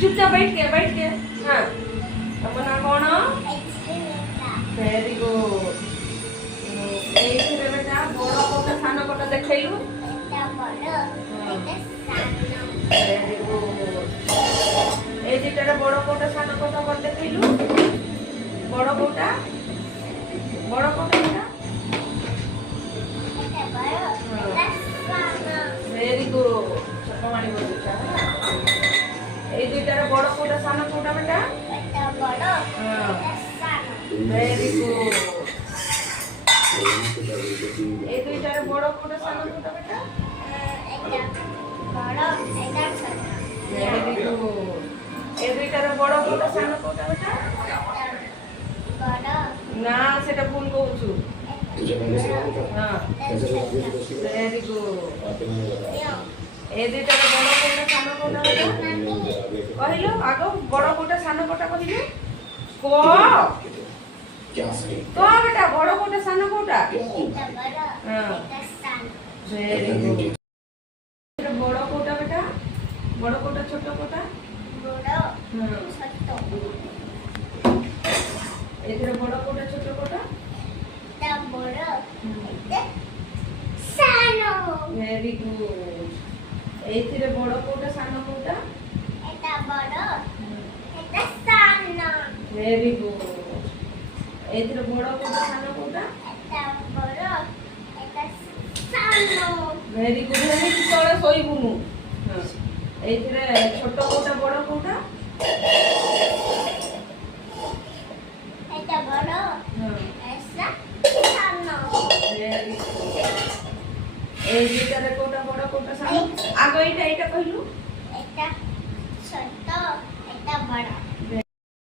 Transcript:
चुपचाप बैठ के हाँ तम ना कौन वेरी गुड बेटा बड़ कोटा सान कोटा देखलु वेरी गुड ए दुटा बड़ कोटा सान कोटा कर देखलु बड़ कोटा वेरी गुड छोट मानी बोलुचा ए दुटार बड़ कोटा सान कोटा बेटा वेरी गुड ए दुटार बड़ कोटा सान कोटा बेटा वेरी गुड ए दुटार बड़ कोटा सान कोटा बेटा ना सेटा भूल कहूछु हां वेरी गुड ए दुटार बड़ कोटा सान कोटा बेटा कहिलो आगो बड़ कोटा सान कोटा कहिलो को तो बेटा बड़ कोटा सान कोटा हां वेरी गुड बड़ कोटा बेटा बड़ कोटा छोट कोटा एथरे बड़ कोटा छोट कोटा वेरी गुड एथरे बड़ कोटा सान कोटा वेरी गुड एथरे बड़ कोटा सान कोटा वेरी गुड हे कि तळे सोइबुनु हां एथरे छोट कोटा बड़ कोटा वेरी गुड ए दुटारे कोटा बड़ कोटा सान आगो एटा कहलु छोट बड़